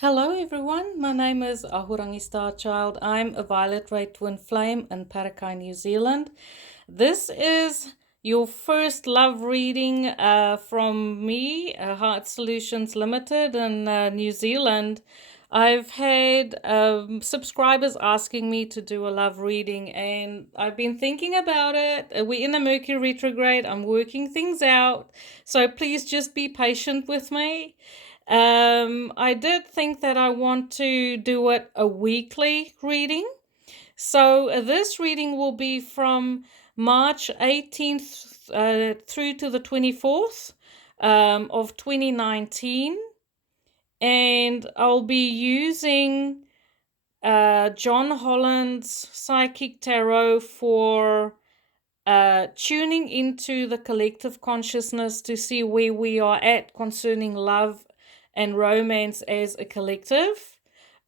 Hello everyone, my name is Ahorangi Starchild. I'm a violet ray twin flame in Parakai, New Zealand. This is your first love reading from me, Heart Solutions Limited in New Zealand. I've had subscribers asking me to do a love reading, and I've been thinking about it. We're in the Mercury retrograde. I'm working things out, so please just be patient with me. I did think that I want to do it a weekly reading. So this reading will be from March 18th through to the 24th of 2019. And I'll be using John Holland's Psychic Tarot for tuning into the collective consciousness to see where we are at concerning love and romance as a collective.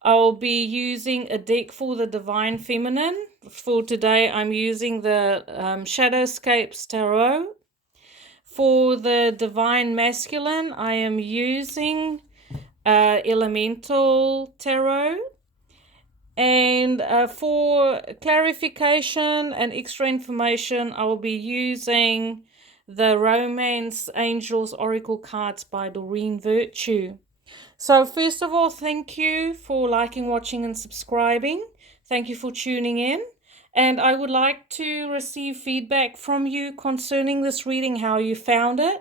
I'll be using a deck for the Divine Feminine. For today, I'm using the Shadowscapes Tarot. For the Divine Masculine, I am using Elemental Tarot. And for clarification and extra information, I will be using the Romance Angels Oracle cards by Doreen Virtue. So first of all, thank you for liking, watching, and subscribing. Thank you for tuning in. And I would like to receive feedback from you concerning this reading, how you found it.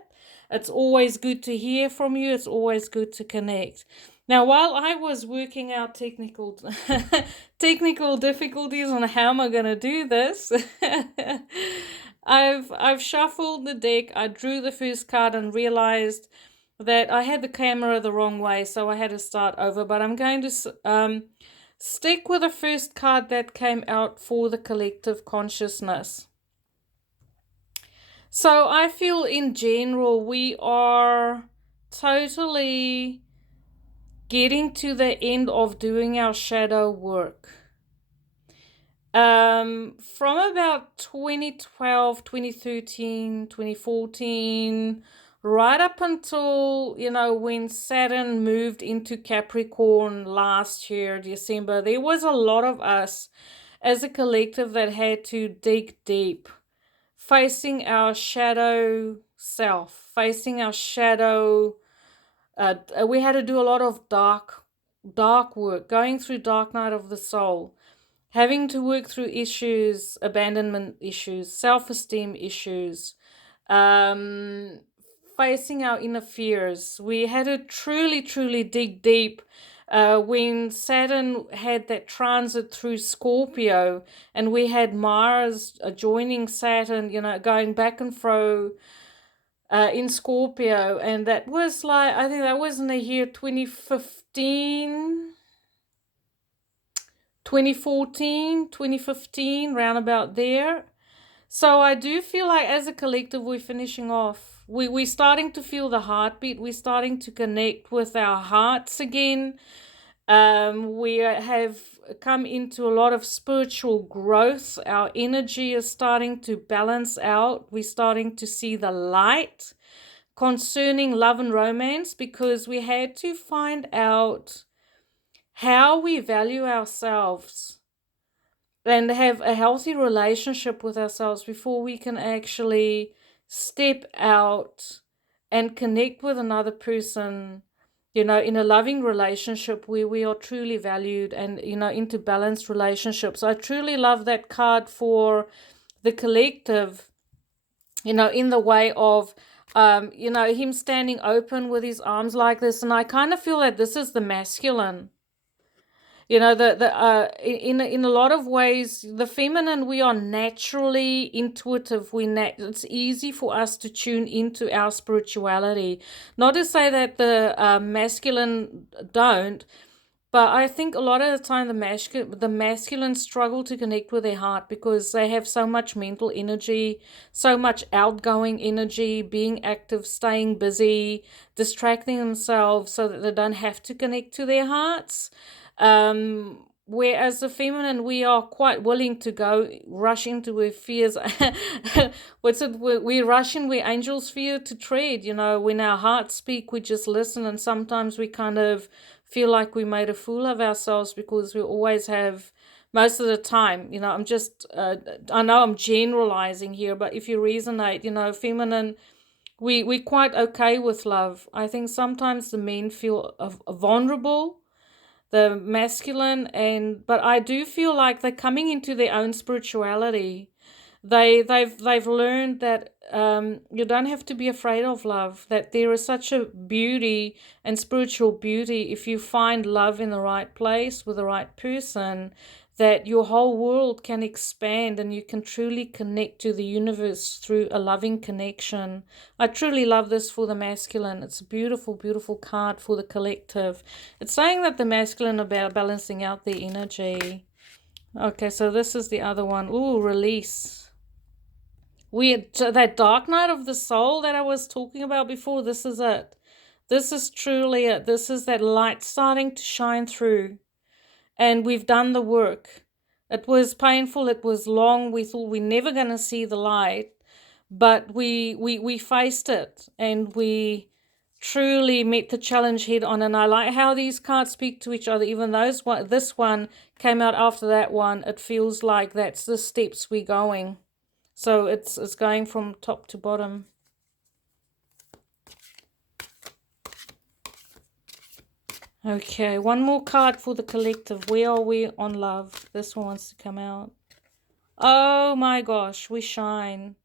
It's always good to hear from you. It's always good to connect. Now, while I was working out technical difficulties on how am I going to do this, I've shuffled the deck. I drew the first card and realized that I had the camera the wrong way, so I had to start over. But I'm going to stick with the first card that came out for the collective consciousness. So I feel in general we are totally getting to the end of doing our shadow work. From about 2012, 2013, 2014, right up until, when Saturn moved into Capricorn last year, December, there was a lot of us as a collective that had to dig deep, facing our shadow self, facing our shadow. We had to do a lot of dark work, going through dark night of the soul, having to work through issues, abandonment issues, self-esteem issues, facing our inner fears. We had to truly dig deep when Saturn had that transit through Scorpio, and we had Mars joining Saturn, going back and fro in Scorpio. And that was I think that was in the year 2015. 2014, 2015, round about there. So I do feel like as a collective we're finishing off. We're starting to feel the heartbeat. We're starting to connect with our hearts again. We have come into a lot of spiritual growth. Our energy is starting to balance out. We're starting to see the light concerning love and romance, because we had to find out how we value ourselves and have a healthy relationship with ourselves before we can actually step out and connect with another person, in a loving relationship where we are truly valued and, into balanced relationships. I truly love that card for the collective, in the way of, him standing open with his arms like this. And I kind of feel that this is the masculine. In a lot of ways, the feminine, we are naturally intuitive. It's easy for us to tune into our spirituality. Not to say that the masculine don't, but I think a lot of the time the masculine struggle to connect with their heart because they have so much mental energy, so much outgoing energy, being active, staying busy, distracting themselves so that they don't have to connect to their hearts. Whereas the feminine, we are quite willing to rush into where fears. We rush in where angels fear to tread. When our hearts speak, we just listen, and sometimes we kind of feel like we made a fool of ourselves because we always have, most of the time, I'm just, I know I'm generalizing here, but if you resonate, feminine, we're quite okay with love. I think sometimes the men feel vulnerable, the masculine, but I do feel like they're coming into their own spirituality. They've learned that you don't have to be afraid of love, that there is such a beauty and spiritual beauty if you find love in the right place with the right person, that your whole world can expand and you can truly connect to the universe through a loving connection. I truly love this for the masculine. It's a beautiful, beautiful card for the collective. It's saying that the masculine are balancing out their energy. Okay, so this is the other one. Ooh, release. That dark night of the soul that I was talking about before, this is it. This is truly it. This is that light starting to shine through. And we've done the work. It was painful. It was long. We thought we're never going to see the light. But we faced it. And we truly met the challenge head on. And I like how these cards speak to each other. Even this one came out after that one. It feels like that's the steps we're going. So it's going from top to bottom. Okay, one more card for the collective. Where are we on love? This one wants to come out. Oh my gosh, we shine.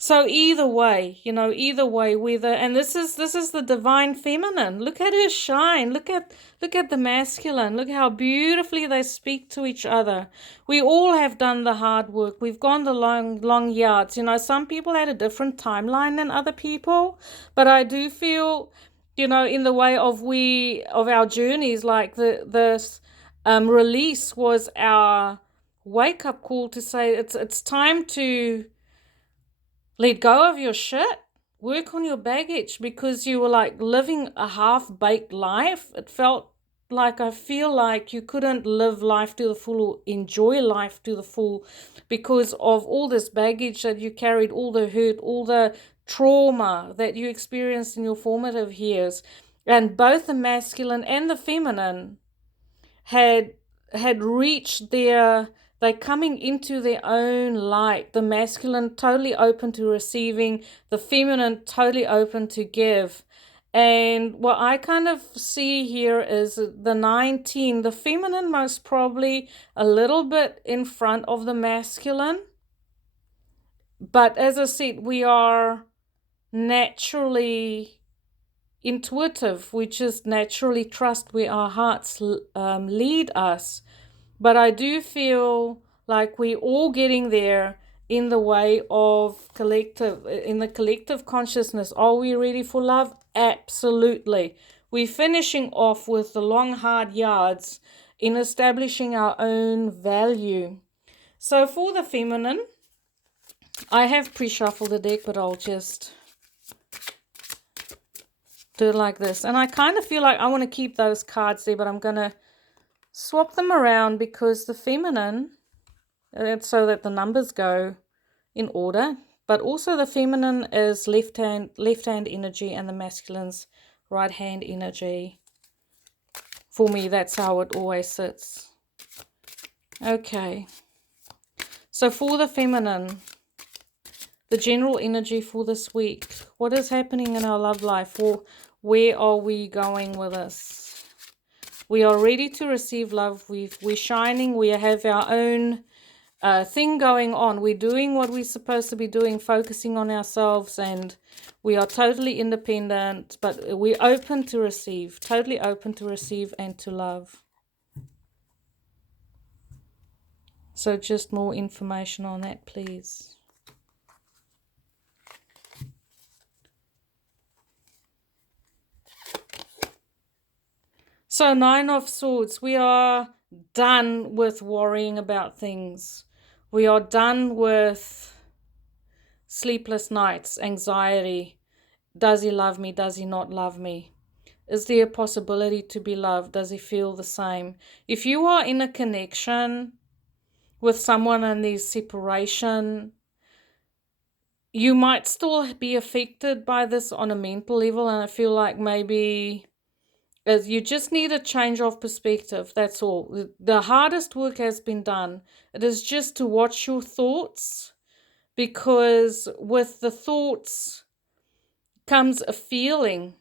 So either way, whether, and this is the divine feminine. Look at her shine. Look at the masculine. Look how beautifully they speak to each other. We all have done the hard work. We've gone the long yards. Some people had a different timeline than other people, but I do feel, in the way of our journeys, like this release was our wake up call to say it's time to let go of your shit, work on your baggage, because you were like living a half-baked life. I feel like you couldn't live life to the full or enjoy life to the full because of all this baggage that you carried, all the hurt, all the trauma that you experienced in your formative years. And both the masculine and the feminine had reached they're coming into their own light. The masculine totally open to receiving, the feminine totally open to give. And what I kind of see here is the 19, the feminine most probably a little bit in front of the masculine. But as I said, we are naturally intuitive. We just naturally trust where our hearts lead us. But I do feel like we're all getting there in the way of in the collective consciousness. Are we ready for love? Absolutely. We're finishing off with the long, hard yards in establishing our own value. So for the feminine, I have pre-shuffled the deck, but I'll just do it like this. And I kind of feel like I want to keep those cards there, but I'm going to swap them around because the feminine, so that the numbers go in order, but also the feminine is left hand energy and the masculine's right hand energy. For me, that's how it always sits. Okay. So for the feminine, the general energy for this week, what is happening in our love life, or where are we going with this? We are ready to receive love. We're shining. We have our own thing going on. We're doing what we're supposed to be doing, focusing on ourselves, and we are totally independent, but we're open to receive, totally open to receive and to love. So just more information on that, please. So 9 of Swords, we are done with worrying about things. We are done with sleepless nights, anxiety. Does he love me? Does he not love me? Is there a possibility to be loved? Does he feel the same? If you are in a connection with someone and there's separation, you might still be affected by this on a mental level, and I feel like maybe Is you just need a change of perspective. That's all. The hardest work has been done. It is just to watch your thoughts, because with the thoughts comes a feeling,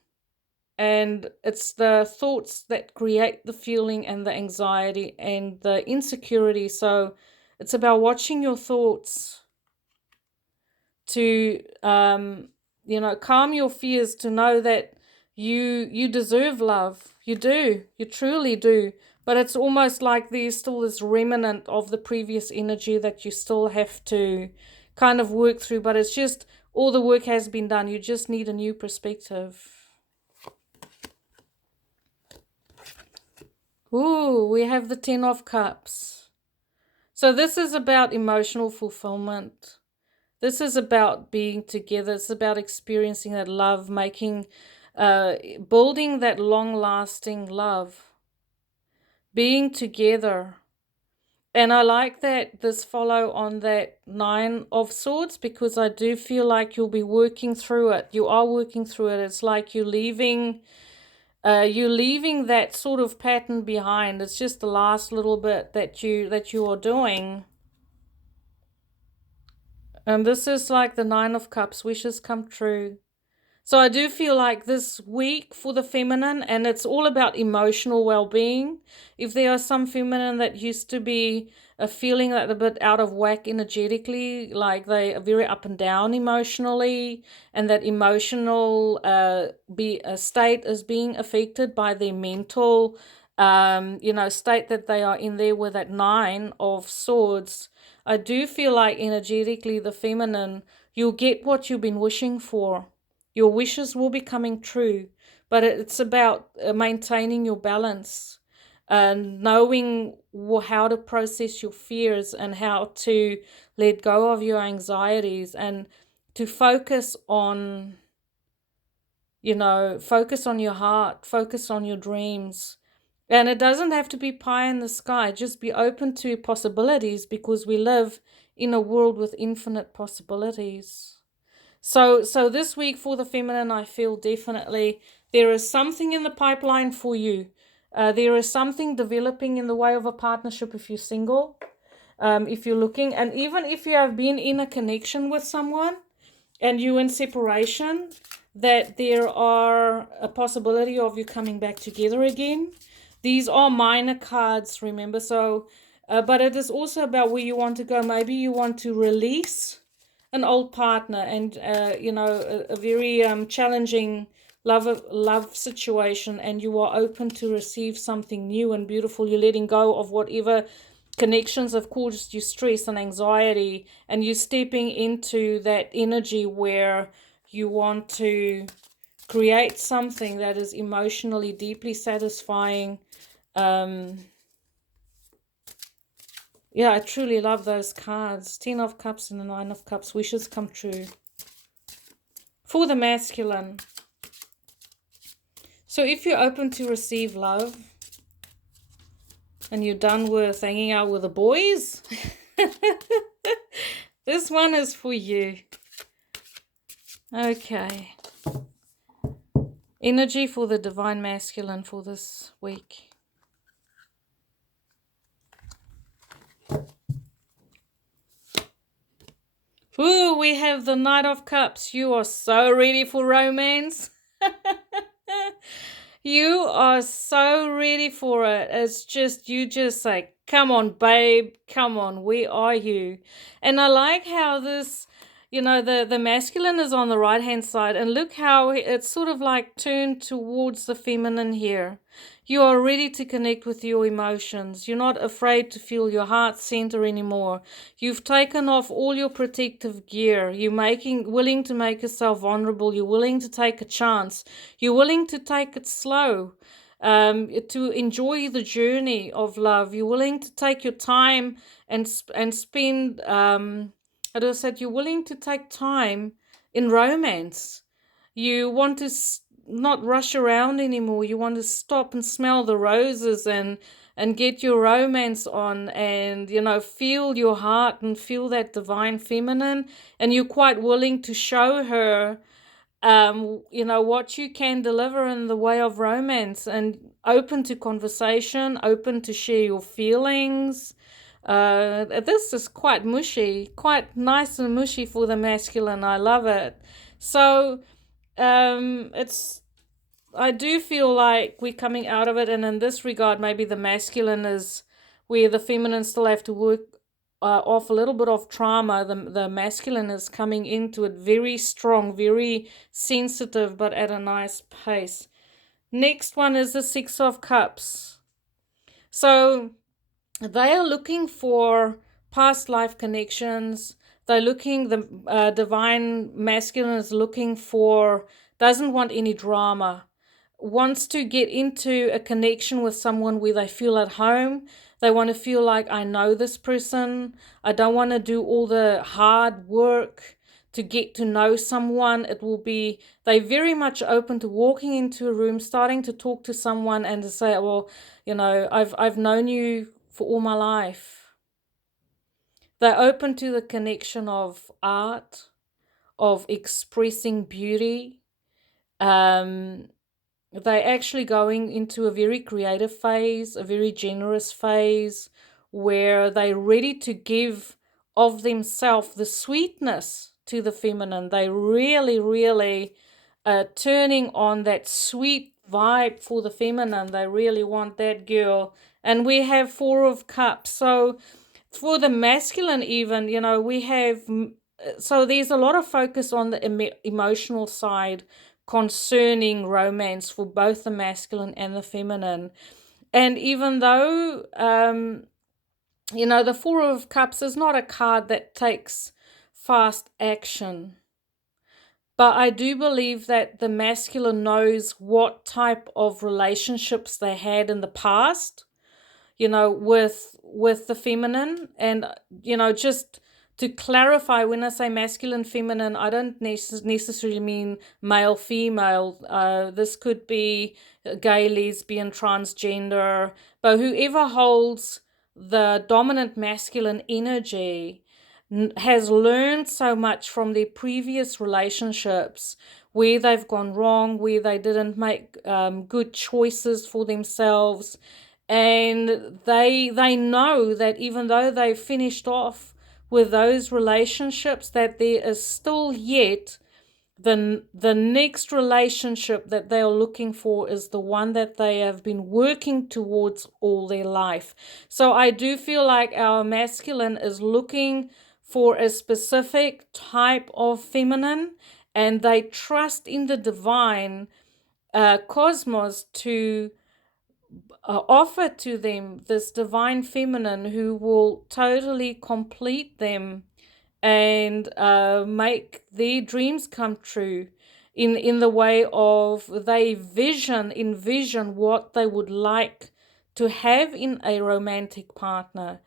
and it's the thoughts that create the feeling and the anxiety and the insecurity. So it's about watching your thoughts to calm your fears, to know that you deserve love. You do. You truly do. But it's almost like there's still this remnant of the previous energy that you still have to kind of work through. But it's just all the work has been done. You just need a new perspective. Ooh, we have the 10 of Cups. So this is about emotional fulfillment. This is about being together. It's about experiencing that love, building that long-lasting love, being together. And I like that this follow on that 9 of Swords, because I do feel like you'll be working through it. You are working through it. It's like you're leaving that sort of pattern behind. It's just the last little bit that you are doing. And this is like the 9 of Cups, wishes come true. So I do feel like this week for the feminine, and it's all about emotional well-being. If there are some feminine that used to be feeling like a bit out of whack energetically, like they are very up and down emotionally, and that emotional state is being affected by their mental state that they are in there with that 9 of Swords. I do feel like energetically the feminine, you'll get what you've been wishing for. Your wishes will be coming true, but it's about maintaining your balance and knowing how to process your fears and how to let go of your anxieties, and to focus on your heart, focus on your dreams. And it doesn't have to be pie in the sky. Just be open to possibilities, because we live in a world with infinite possibilities. So this week for the feminine, I feel definitely there is something in the pipeline for you. There is something developing in the way of a partnership if you're single, if you're looking. And even if you have been in a connection with someone and you're in separation, that there are a possibility of you coming back together again. These are minor cards, remember. So, but it is also about where you want to go. Maybe you want to release an old partner, and a very challenging love situation, and you are open to receive something new and beautiful. You're letting go of whatever connections have caused you stress and anxiety, and you're stepping into that energy where you want to create something that is emotionally deeply satisfying. Yeah, I truly love those cards. 10 of Cups and the 9 of Cups. Wishes come true. For the masculine. So if you're open to receive love, and you're done with hanging out with the boys, this one is for you. Okay. Energy for the divine masculine for this week. Ooh, we have the Knight of Cups. You are so ready for romance. You are so ready for it. It's just, you just say, come on, babe. Come on, where are you? And I like how this, the masculine is on the right-hand side. And look how it's sort of like turned towards the feminine here. You are ready to connect with your emotions. You're not afraid to feel your heart center anymore. You've taken off all your protective gear. You're willing to make yourself vulnerable. You're willing to take a chance. You're willing to take it slow, to enjoy the journey of love. You're willing to take your time and spend, as I said, you're willing to take time in romance. You want to not rush around anymore. You want to stop and smell the roses and get your romance on, and feel your heart and feel that divine feminine. And you're quite willing to show her what you can deliver in the way of romance, and open to conversation, open to share your feelings. This is quite mushy, quite nice and mushy for the masculine. I love it. So, it's I do feel like we're coming out of it, and in this regard, maybe the masculine is where the feminine still have to work off a little bit of trauma. The masculine is coming into it very strong, very sensitive, but at a nice pace. Next one is the Six of Cups. So they are looking for past life connections. The divine masculine is looking for, doesn't want any drama, wants to get into a connection with someone where they feel at home. They want to feel like, I know this person. I don't want to do all the hard work to get to know someone. It will be, they very much open to walking into a room, starting to talk to someone and to say, well, I've known you for all my life. They're open to the connection of art, of expressing beauty. They're actually going into a very creative phase, a very generous phase, where they're ready to give of themselves the sweetness to the feminine. They really, really turning on that sweet vibe for the feminine. They really want that girl. And we have Four of Cups. So for the masculine, even, we have, so there's a lot of focus on the emotional side concerning romance for both the masculine and the feminine. And even though, the Four of Cups is not a card that takes fast action, but I do believe that the masculine knows what type of relationships they had in the past, with the feminine. And just to clarify, when I say masculine, feminine, I don't necessarily mean male, female. This could be gay, lesbian, transgender, but whoever holds the dominant masculine energy has learned so much from their previous relationships, where they've gone wrong, where they didn't make good choices for themselves. And they know that even though they've finished off with those relationships, that there is still yet the next relationship that they are looking for is the one that they have been working towards all their life. So I do feel like our masculine is looking for a specific type of feminine, and they trust in the divine cosmos to offer to them this divine feminine who will totally complete them and make their dreams come true in the way of they envision what they would like to have in a romantic partner.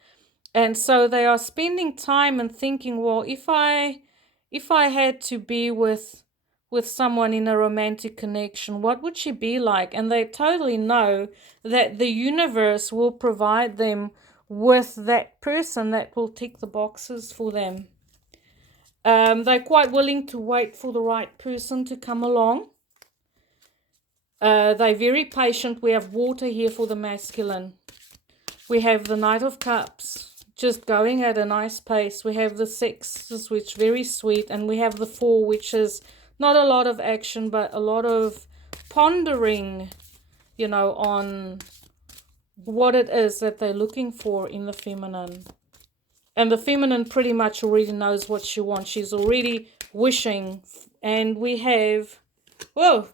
And so they are spending time and thinking, well, if I had to be with someone in a romantic connection, what would she be like? And they totally know that the universe will provide them with that person that will tick the boxes for them. They're quite willing to wait for the right person to come along. They're very patient. We have water here for the masculine. We have the Knight of Cups, just going at a nice pace. We have the Six, which is very sweet. And we have the Four, which is not a lot of action, but a lot of pondering, on what it is that they're looking for in the feminine. And the feminine pretty much already knows what she wants. She's already wishing. And we have,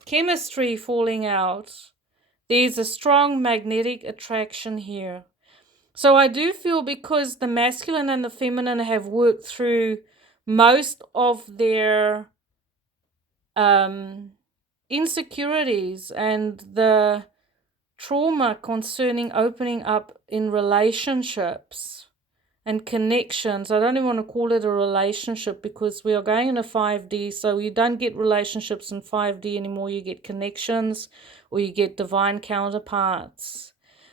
chemistry falling out. There's a strong magnetic attraction here. So I do feel, because the masculine and the feminine have worked through most of their insecurities and the trauma concerning opening up in relationships and connections. I don't even want to call it a relationship, because we are going in a 5D, so you don't get relationships in 5D anymore. You get connections, or you get divine counterparts.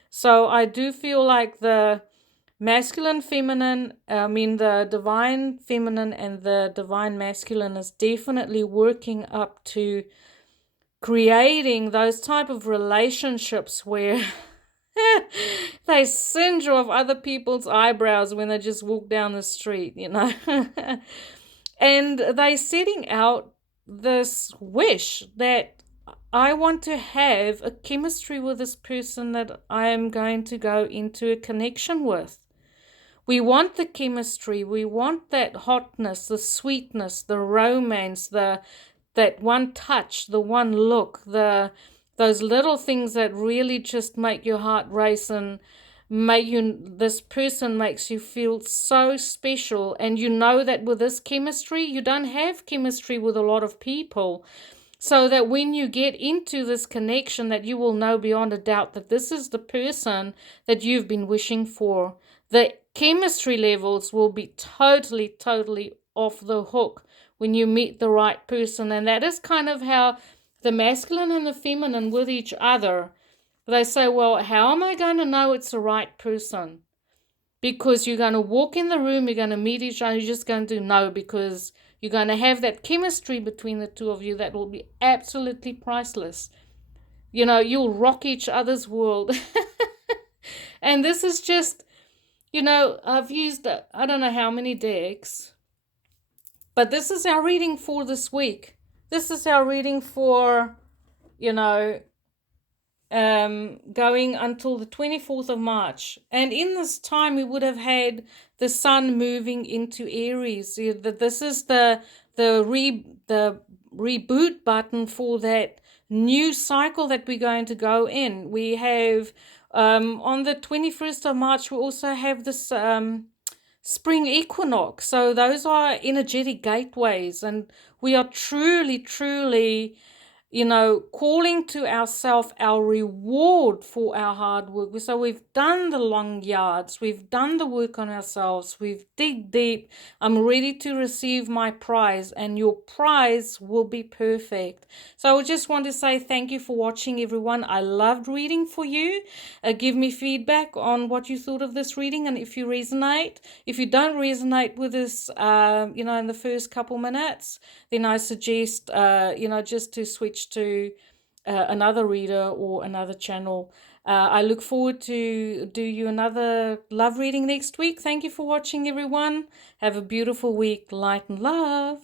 So I do feel like the masculine, feminine, I mean the divine feminine and the divine masculine is definitely working up to creating those type of relationships where they singe off other people's eyebrows when they just walk down the street, you know. And they setting out this wish that I want to have a chemistry with this person that I am going to go into a connection with. We want the chemistry, we want that hotness, the sweetness, the romance, that one touch, the one look, those little things that really just make your heart race and this person makes you feel so special. And you know that with this chemistry, you don't have chemistry with a lot of people. So that when you get into this connection, that you will know beyond a doubt that this is the person that you've been wishing for. The chemistry levels will be totally, totally off the hook when you meet the right person. And that is kind of how the masculine and the feminine with each other, they say, well, how am I going to know it's the right person? Because you're going to walk in the room, you're going to meet each other, you're just going to know, because you're going to have that chemistry between the two of you that will be absolutely priceless. You know, you'll rock each other's world. And this is just, you know, I've used, I don't know how many decks, but this is our reading for this week. This is our reading for, you know, going until the 24th of March. And in this time, we would have had the sun moving into Aries. This is the reboot button for that new cycle that we're going to go in. We have on the 21st of March, we also have this spring equinox. So those are energetic gateways, and we are truly, truly, you know, calling to ourselves our reward for our hard work. So we've done the long yards, we've done the work on ourselves, we've dig deep. I'm ready to receive my prize, and your prize will be perfect. So I just want to say thank you for watching, everyone. I loved reading for you. Give me feedback on what you thought of this reading, and if you resonate. If you don't resonate with this, you know, in the first couple minutes, then I suggest, you know, just to switch to another reader or another channel. I look forward to do you another love reading next week. Thank you for watching, everyone. Have a beautiful week. Light and love.